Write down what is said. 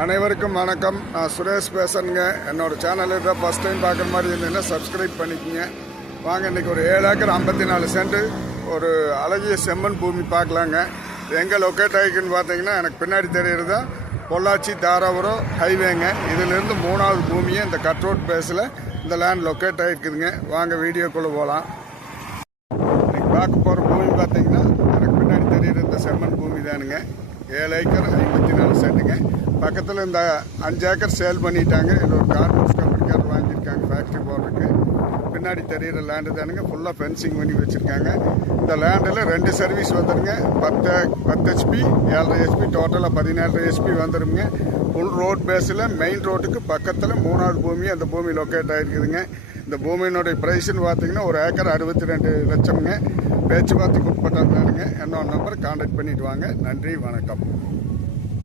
அனைவருக்கும் வணக்கம். நான் சுரேஷ் பேசுறேங்க. என்னோட சேனல் இதை ஃபஸ்ட் டைம் பார்க்குற மாதிரி இருந்ததுன்னா சப்ஸ்கிரைப் பண்ணிக்கோங்க. வாங்க, இன்றைக்கி ஒரு 7 ஏக்கர் 54 சென்ட் ஒரு அழகிய செம்மண் பூமி பார்க்கலாங்க. இது எங்கே லொக்கேட் ஆகிக்குன்னு பார்த்தீங்கன்னா, எனக்கு பின்னாடி தெரிகிறது தான் பொள்ளாச்சி தாராபுரம் ஹைவேங்க. இதிலிருந்து 3வது பூமியை இந்த கட் ரோட் பேஸில் இந்த லேண்ட் லொக்கேட் ஆகிருக்குதுங்க. வாங்க வீடியோக்குள்ளே போகலாம். இன்றைக்கி பார்க்க போகிற பூமி பார்த்தீங்கன்னா, எனக்கு பின்னாடி தெரிகிற இந்த செம்மண் பூமி தானுங்க. 7 ஏக்கர் 54 சென்ட்டுங்க. பக்கத்தில் இந்த 5 ஏக்கர் சேல் பண்ணிட்டாங்க. என்னோட கார்மெண்ட்ஸ் கம்பெனிக்காரர் வாங்கியிருக்காங்க ஃபேக்ட்ரி போடுறதுக்கு. பின்னாடி தெரிகிற லேண்டு தானுங்க. ஃபுல்லாக ஃபென்சிங் பண்ணி வச்சுருக்காங்க. இந்த லேண்டில் 2 சர்வீஸ் வந்துடுங்க. 10 ஹெச்பி 7.5 ஹெச்பி டோட்டலாக 17 ஹெச்பி வந்துடுங்க. ஃபுல் ரோட் பேஸில் மெயின் ரோட்டுக்கு பக்கத்தில் 3வது பூமி அந்த பூமி லொக்கேட் ஆகிருக்குதுங்க. இந்த பூமியினுடைய ப்ரைஸ்ன்னு பார்த்தீங்கன்னா, ஒரு ஏக்கர் 62 லட்சம்ங்க. பேச்சுவார்த்தைக்கு உட்பட்டது தானுங்க. என்னோட நம்பர் கான்டாக்ட் பண்ணிவிட்டு வாங்க. நன்றி, வணக்கம்.